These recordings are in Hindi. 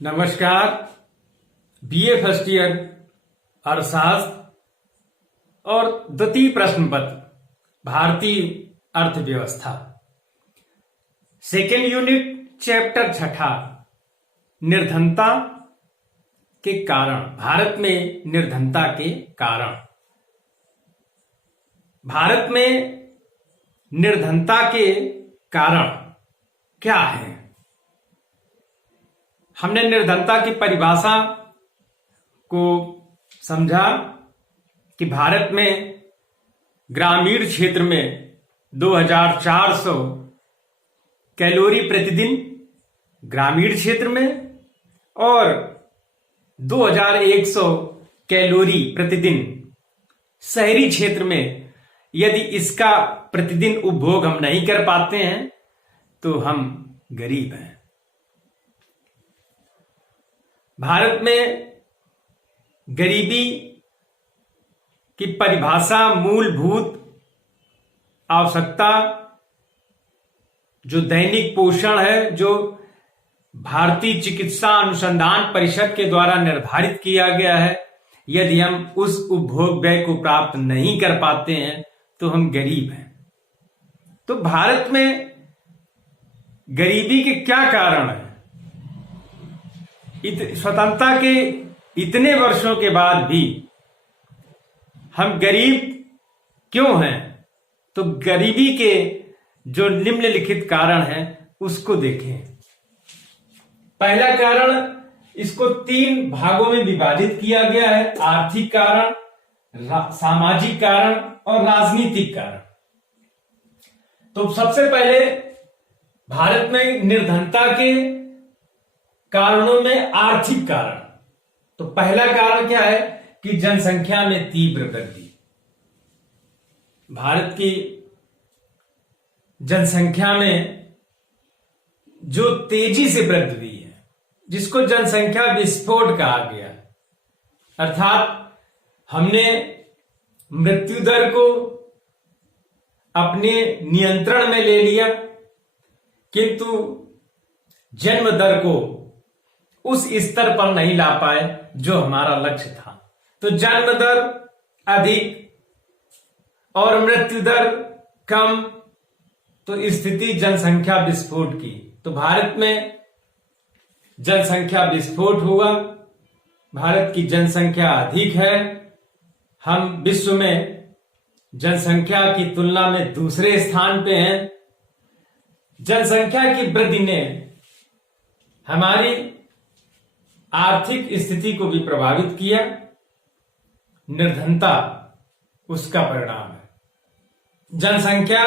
नमस्कार। बीए फर्स्ट ईयर अर्थशास्त्र और द्वितीय प्रश्न पत्र भारतीय अर्थव्यवस्था सेकेंड यूनिट चैप्टर छठा निर्धनता के कारण। भारत में निर्धनता के कारण। भारत में निर्धनता के कारण क्या है? हमने निर्धनता की परिभाषा को समझा कि भारत में ग्रामीण क्षेत्र में 2400 कैलोरी प्रतिदिन ग्रामीण क्षेत्र में और 2100 कैलोरी प्रतिदिन शहरी क्षेत्र में। यदि इसका प्रतिदिन उपभोग हम नहीं कर पाते हैं तो हम गरीब हैं। भारत में गरीबी की परिभाषा मूलभूत आवश्यकता जो दैनिक पोषण है, जो भारतीय चिकित्सा अनुसंधान परिषद के द्वारा निर्धारित किया गया है। यदि हम उस उपभोग व्यय को प्राप्त नहीं कर पाते हैं तो हम गरीब हैं। तो भारत में गरीबी के क्या कारण है? स्वतंत्रता के इतने वर्षों के बाद भी हम गरीब क्यों हैं? तो गरीबी के जो निम्नलिखित कारण हैं उसको देखें। पहला कारण, इसको 3 भागों में विभाजित किया गया है: आर्थिक कारण, सामाजिक कारण और राजनीतिक कारण। तो सबसे पहले भारत में निर्धनता के कारणों में आर्थिक कारण। तो पहला कारण क्या है कि जनसंख्या में तीव्र वृद्धि। भारत की जनसंख्या में जो तेजी से वृद्धि हुई है, जिसको जनसंख्या विस्फोट कहा गया, अर्थात हमने मृत्यु दर को अपने नियंत्रण में ले लिया किंतु जन्म दर को उस स्तर पर नहीं ला पाए जो हमारा लक्ष्य था। तो जन्म दर अधिक और मृत्यु दर कम, तो स्थिति जनसंख्या विस्फोट की। तो भारत में जनसंख्या विस्फोट हुआ। भारत की जनसंख्या अधिक है। हम विश्व में जनसंख्या की तुलना में दूसरे स्थान पे हैं। जनसंख्या की वृद्धि ने हमारी आर्थिक स्थिति को भी प्रभावित किया। निर्धनता उसका परिणाम है। जनसंख्या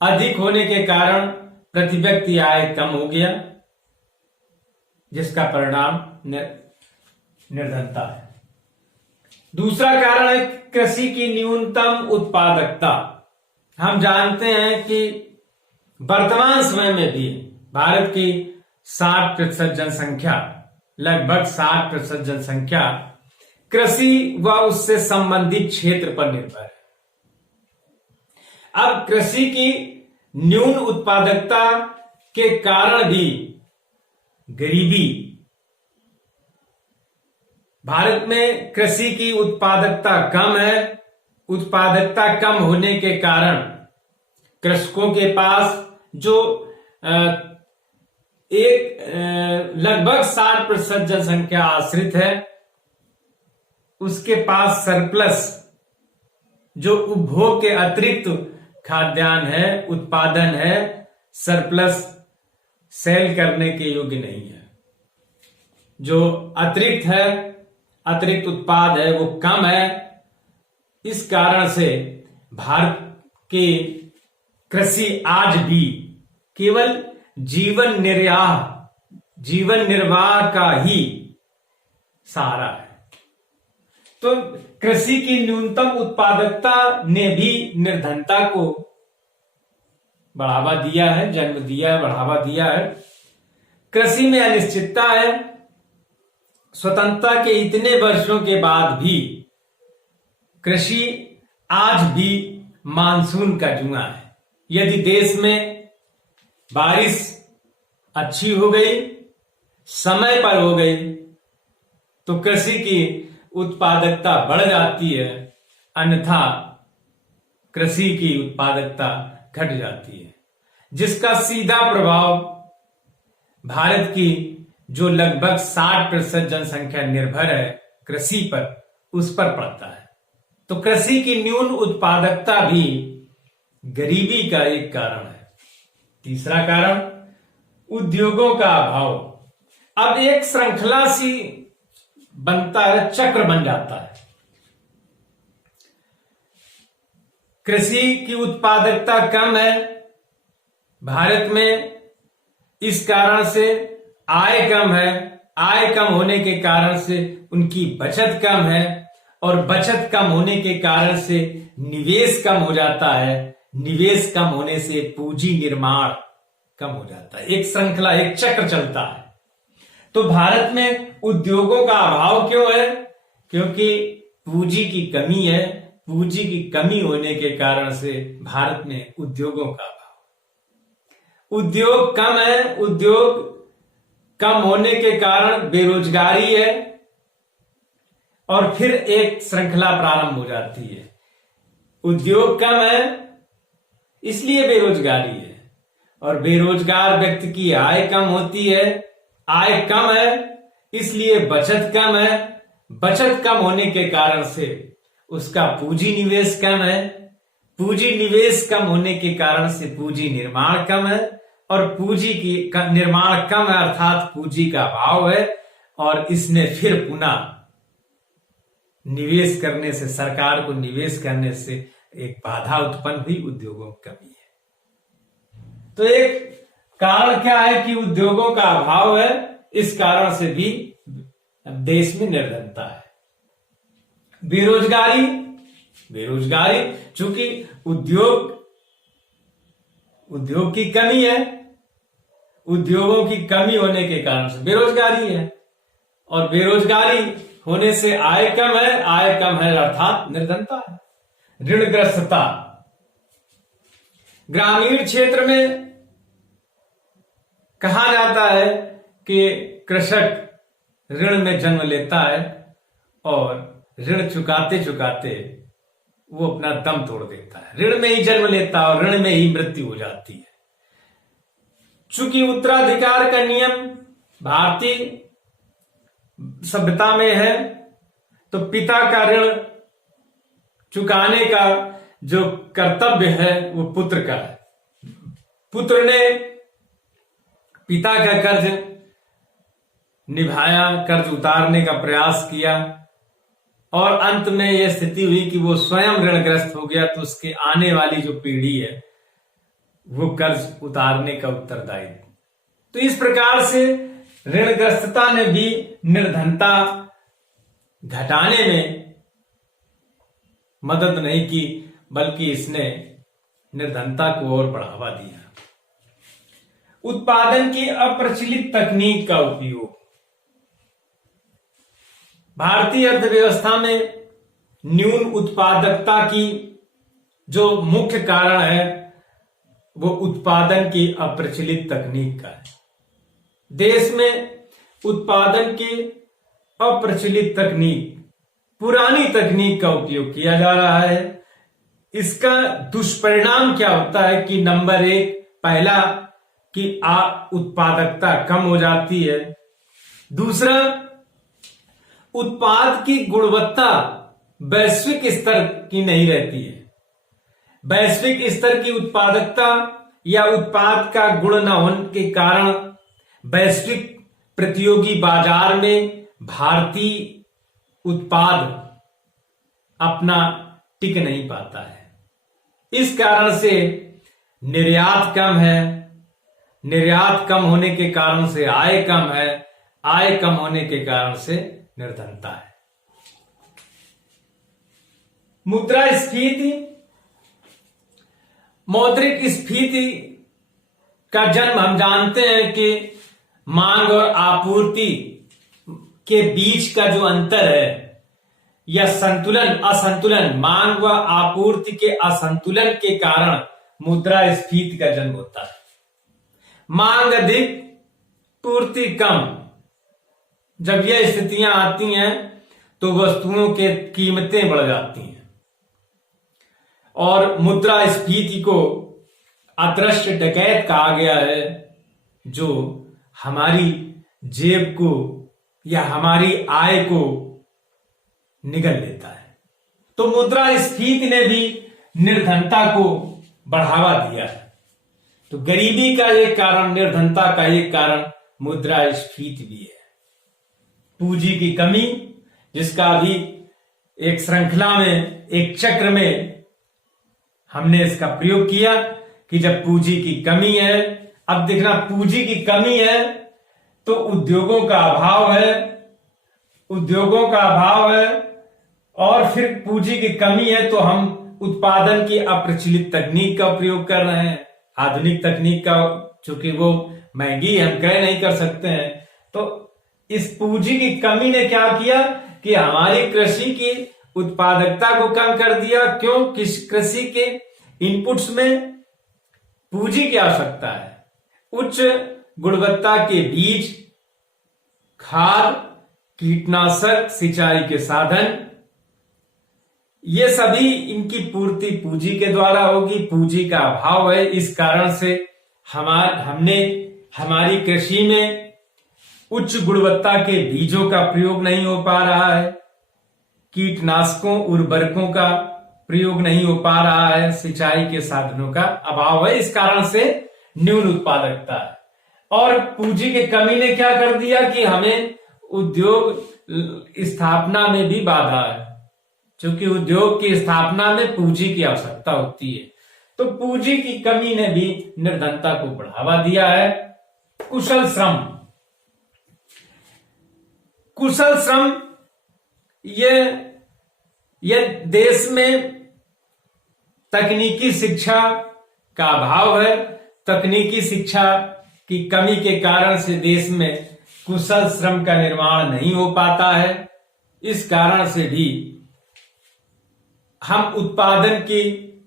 अधिक होने के कारण प्रति व्यक्ति आय कम हो गया, जिसका परिणाम निर्धनता है। दूसरा कारण है कृषि की न्यूनतम उत्पादकता। हम जानते हैं कि वर्तमान समय में भी भारत की 60% जनसंख्या, लगभग 60% जनसंख्या कृषि व उससे संबंधित क्षेत्र पर निर्भर है। अब कृषि की न्यून उत्पादकता के कारण भी गरीबी। भारत में कृषि की उत्पादकता कम है। उत्पादकता कम होने के कारण कृषकों के पास जो लगभग 60% जनसंख्या आश्रित है, उसके पास सरप्लस, जो उपभोग के अतिरिक्त खाद्यान्न है, उत्पादन है, सरप्लस सेल करने के योग्य नहीं है। जो अतिरिक्त है, अतिरिक्त उत्पाद है, वो कम है। इस कारण से भारत की कृषि आज भी केवल जीवन निर्वाह का ही सहारा है। तो कृषि की न्यूनतम उत्पादकता ने भी निर्धनता को बढ़ावा दिया है, जन्म दिया है, बढ़ावा दिया है। कृषि में अनिश्चितता है। स्वतंत्रता के इतने वर्षों के बाद भी कृषि आज भी मानसून का जुआ है। यदि देश में बारिश अच्छी हो गई, समय पर हो गई तो कृषि की उत्पादकता बढ़ जाती है, अन्यथा कृषि की उत्पादकता घट जाती है, जिसका सीधा प्रभाव भारत की जो लगभग 60% जनसंख्या निर्भर है कृषि पर, उस पर पड़ता है। तो कृषि की न्यून उत्पादकता भी गरीबी का एक कारण है। तीसरा कारण उद्योगों का अभाव। अब एक श्रृंखला सी बनता है, चक्र बन जाता है। कृषि की उत्पादकता कम है भारत में, इस कारण से आय कम है, आय कम होने के कारण से उनकी बचत कम है, और बचत कम होने के कारण से निवेश कम हो जाता है, निवेश कम होने से पूंजी निर्माण कम हो जाता है। एक श्रृंखला, एक चक्र चलता है। तो भारत में उद्योगों का अभाव क्यों है? क्योंकि पूंजी की कमी है। पूंजी की कमी होने के कारण से भारत में उद्योगों का अभाव। उद्योग कम है, उद्योग कम होने के कारण बेरोजगारी है, और फिर एक श्रृंखला प्रारंभ हो जाती है। उद्योग कम है इसलिए बेरोजगारी है, और बेरोजगार व्यक्ति की आय कम होती है, आय कम है इसलिए बचत कम है, बचत कम होने के कारण से उसका पूंजी निवेश कम है, पूंजी निवेश कम होने के कारण से पूंजी निर्माण कम है, और पूंजी की निर्माण कम है अर्थात पूंजी का अभाव है, और इसने फिर पुनः निवेश करने से, सरकार को निवेश करने से एक बाधा उत्पन्न हुई, उद्योगों की कमी है। तो एक कारण क्या है कि उद्योगों का अभाव है, इस कारण से भी देश में निर्धनता है। बेरोजगारी, बेरोजगारी चूंकि उद्योग की कमी है, उद्योगों की कमी होने के कारण से बेरोजगारी है, और बेरोजगारी होने से आय कम है, आय कम है अर्थात निर्धनता है। ऋणग्रस्तता, ग्रामीण क्षेत्र में कहा जाता है कि कृषक ऋण में जन्म लेता है, और ऋण चुकाते चुकाते वो अपना दम तोड़ देता है। ऋण में ही जन्म लेता है और ऋण में ही मृत्यु हो जाती है। चूंकि उत्तराधिकार का नियम भारतीय सभ्यता में है, तो पिता का ऋण चुकाने का जो कर्तव्य है वो पुत्र का है। पुत्र ने पिता का कर्ज निभाया, कर्ज उतारने का प्रयास किया, और अंत में यह स्थिति हुई कि वो स्वयं ऋणग्रस्त हो गया, तो उसके आने वाली जो पीढ़ी है वो कर्ज उतारने का उत्तरदायी। तो इस प्रकार से ऋणग्रस्तता ने भी निर्धनता घटाने में मदद नहीं की, बल्कि इसने निर्धनता को और बढ़ावा दिया। उत्पादन की अप्रचलित तकनीक का उपयोग। भारतीय अर्थव्यवस्था में न्यून उत्पादकता की जो मुख्य कारण है वो उत्पादन की अप्रचलित तकनीक का है। देश में उत्पादन की अप्रचलित तकनीक, पुरानी तकनीक का उपयोग किया जा रहा है। इसका दुष्परिणाम क्या होता है कि नंबर एक, पहला कि उत्पादकता कम हो जाती है। दूसरा, उत्पाद की गुणवत्ता वैश्विक स्तर की नहीं रहती है। वैश्विक स्तर की उत्पादकता या उत्पाद का गुण न होने के कारण वैश्विक प्रतियोगी बाजार में भारतीय उत्पाद अपना टिक नहीं पाता है। इस कारण से निर्यात कम है, निर्यात कम होने के कारण से आय कम है, आय कम होने के कारण से निर्धनता है। मुद्रास्फीति, मौद्रिक स्फीति का जन्म हम जानते हैं कि मांग और आपूर्ति के बीच का जो अंतर है या संतुलन, असंतुलन, मांग व आपूर्ति के असंतुलन के कारण मुद्रास्फीति का जन्म होता है। मांग अधिक, पूर्ति कम, जब यह स्थितियां आती हैं तो वस्तुओं के कीमतें बढ़ जाती हैं और मुद्रास्फीति को अदृश्य डकैत कहा गया है, जो हमारी जेब को या हमारी आय को निगल लेता है। तो मुद्रास्फीति ने भी निर्धनता को बढ़ावा दिया है। तो गरीबी का एक कारण, निर्धनता का एक कारण मुद्रास्फीति भी है। पूंजी की कमी, जिसका भी एक श्रृंखला में, एक चक्र में हमने इसका प्रयोग किया कि जब पूंजी की कमी है, अब देखना पूंजी की कमी है तो उद्योगों का अभाव है, उद्योगों का अभाव है, और फिर पूंजी की कमी है तो हम उत्पादन की अप्रचलित तकनीक का प्रयोग कर रहे हैं। आधुनिक तकनीक का, चूंकि वो महंगी हम क्रय नहीं कर सकते हैं, तो इस पूंजी की कमी ने क्या किया कि हमारी कृषि की उत्पादकता को कम कर दिया। क्यों? कृषि के इनपुट्स में पूंजी की आवश्यकता है। उच्च गुणवत्ता के बीज, खाद, कीटनाशक, सिंचाई के साधन, ये सभी इनकी पूर्ति पूंजी के द्वारा होगी। पूंजी का अभाव है, इस कारण से हमने हमारी कृषि में उच्च गुणवत्ता के बीजों का प्रयोग नहीं हो पा रहा है, कीटनाशकों, उर्वरकों का प्रयोग नहीं हो पा रहा है, सिंचाई के साधनों का अभाव है, इस कारण से न्यून उत्पादकता है। और पूंजी की कमी ने क्या कर दिया कि हमें उद्योग स्थापना में भी बाधा है, क्योंकि उद्योग की स्थापना में पूंजी की आवश्यकता होती है। तो पूंजी की कमी ने भी निर्धनता को बढ़ावा दिया है। कुशल श्रम, कुशल श्रम, ये देश में तकनीकी शिक्षा का अभाव है। तकनीकी शिक्षा की कमी के कारण से देश में कुशल श्रम का निर्माण नहीं हो पाता है। इस कारण से भी हम उत्पादन की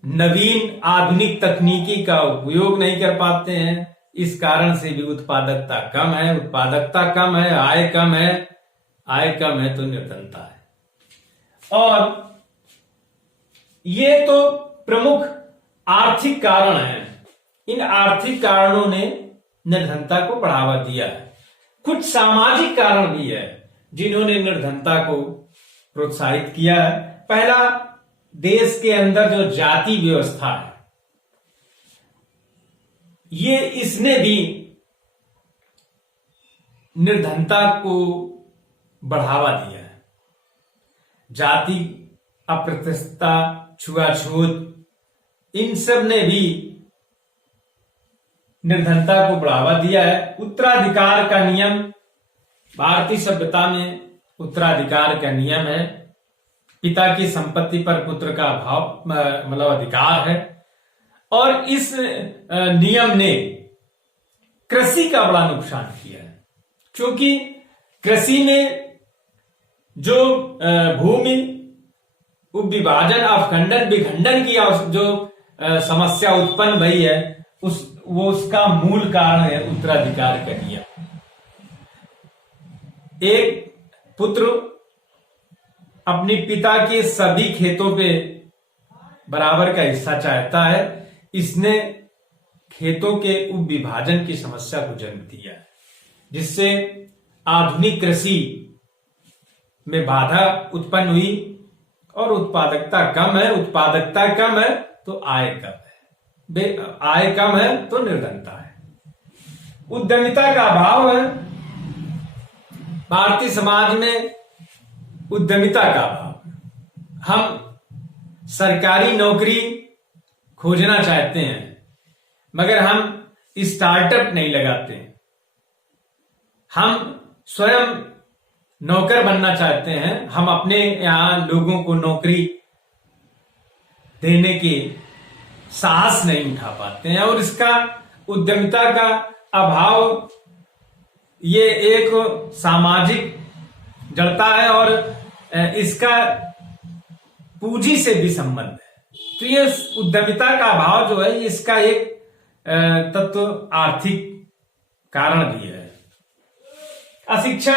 नवीन आधुनिक तकनीकी का उपयोग नहीं कर पाते हैं। इस कारण से भी उत्पादकता कम है, उत्पादकता कम है, आय कम है, आय कम है तो निर्धनता है। और ये तो प्रमुख आर्थिक कारण हैं। इन आर्थिक कारणों ने निर्धनता को बढ़ावा दिया है। कुछ सामाजिक कारण भी है जिन्होंने निर्धनता को प्रोत्साहित किया है। पहला, देश के अंदर जो जाति व्यवस्था है, ये इसने भी निर्धनता को बढ़ावा दिया है। जाति, अप्रतिष्ठता, छुआछूत, इन सब ने भी निर्धनता को बढ़ावा दिया है। उत्तराधिकार का नियम, भारतीय सभ्यता में उत्तराधिकार का नियम है। पिता की संपत्ति पर पुत्र का भाव मतलब अधिकार है। और इस नियम ने कृषि का बड़ा नुकसान किया है, क्योंकि कृषि में जो भूमि उपविभाजन, अवखंडन, विखंडन की जो समस्या उत्पन्न भई है, उसका मूल कारण है उत्तराधिकार का नियम। एक पुत्र अपने पिता के सभी खेतों पे बराबर का हिस्सा चाहता है। इसने खेतों के उपविभाजन की समस्या को जन्म दिया है, जिससे आधुनिक कृषि में बाधा उत्पन्न हुई और उत्पादकता कम है। उत्पादकता कम है तो आय कम है, आय कम है तो निर्धनता है। उद्यमिता का अभाव है। भारतीय समाज में उद्यमिता का अभाव। हम सरकारी नौकरी खोजना चाहते हैं, मगर हम स्टार्टअप नहीं लगाते। हम स्वयं नौकर बनना चाहते हैं। हम अपने यहां लोगों को नौकरी देने की साहस नहीं उठा पाते हैं, और इसका उद्यमिता का अभाव ये एक सामाजिक जड़ता है और इसका पूंजी से भी संबंध है। तो ये उद्यमिता का अभाव जो है, इसका एक तत्व आर्थिक कारण भी है। अशिक्षा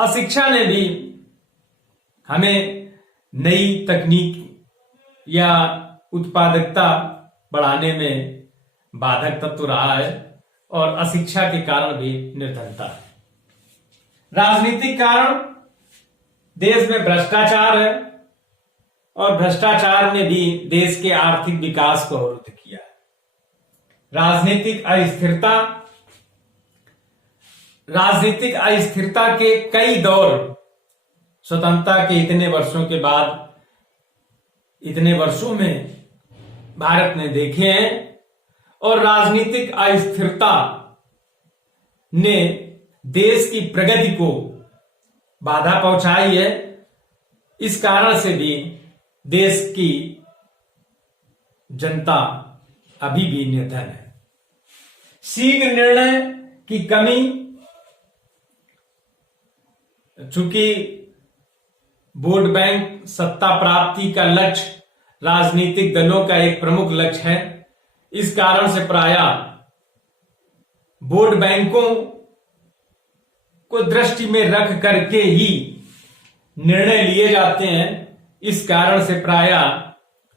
अशिक्षा ने भी हमें नई तकनीक या उत्पादकता बढ़ाने में बाधक तत्व रहा है और अशिक्षा के कारण भी निर्धनता है। राजनीतिक कारण, देश में भ्रष्टाचार है और भ्रष्टाचार ने भी देश के आर्थिक विकास को अवरुद्ध किया है। राजनीतिक अस्थिरता के कई दौर स्वतंत्रता के इतने वर्षों के बाद, इतने वर्षों में भारत ने देखे हैं और राजनीतिक अस्थिरता ने देश की प्रगति को बाधा पहुंचाई है। इस कारण से भी देश की जनता अभी भी निर्धन है। शीघ्र निर्णय की कमी, चूंकि वोट बैंक सत्ता प्राप्ति का लक्ष्य राजनीतिक दलों का एक प्रमुख लक्ष्य है, इस कारण से प्रायः वोट बैंकों को दृष्टि में रख करके ही निर्णय लिए जाते हैं। इस कारण से प्रायः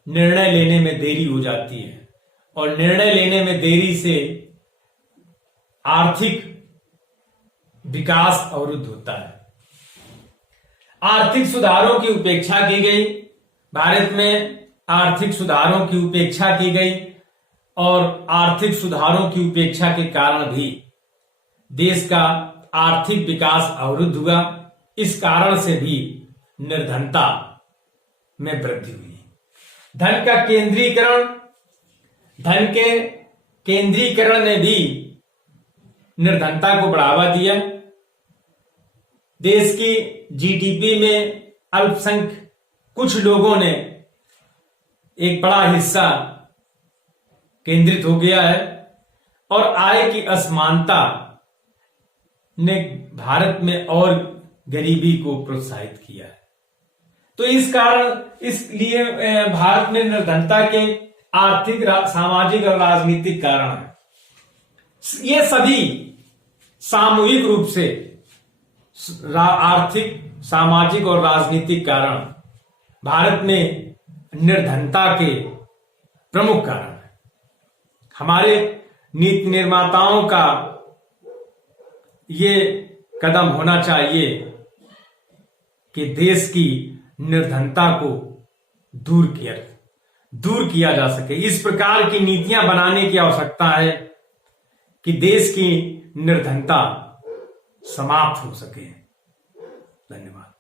निर्णय लेने में देरी हो जाती है और निर्णय लेने में देरी से आर्थिक विकास अवरुद्ध होता है। आर्थिक सुधारों की उपेक्षा की गई, भारत में आर्थिक सुधारों की उपेक्षा की गई और आर्थिक सुधारों की उपेक्षा के कारण भी देश का आर्थिक विकास अवरुद्ध हुआ। इस कारण से भी निर्धनता में वृद्धि हुई। धन का केंद्रीकरण, धन के केंद्रीकरण ने भी निर्धनता को बढ़ावा दिया। देश की जीडीपी में अल्पसंख्यक कुछ लोगों ने एक बड़ा हिस्सा केंद्रित हो गया है और आय की असमानता ने भारत में और गरीबी को प्रोत्साहित किया है। तो इस कारण, इसलिए भारत में निर्धनता के आर्थिक, सामाजिक और राजनीतिक कारण है। ये सभी सामूहिक रूप से आर्थिक, सामाजिक और राजनीतिक कारण भारत में निर्धनता के प्रमुख कारण है। हमारे नीति निर्माताओं का ये कदम होना चाहिए कि देश की निर्धनता को दूर किया जा सके। इस प्रकार की नीतियां बनाने की आवश्यकता है कि देश की निर्धनता समाप्त हो सके। धन्यवाद।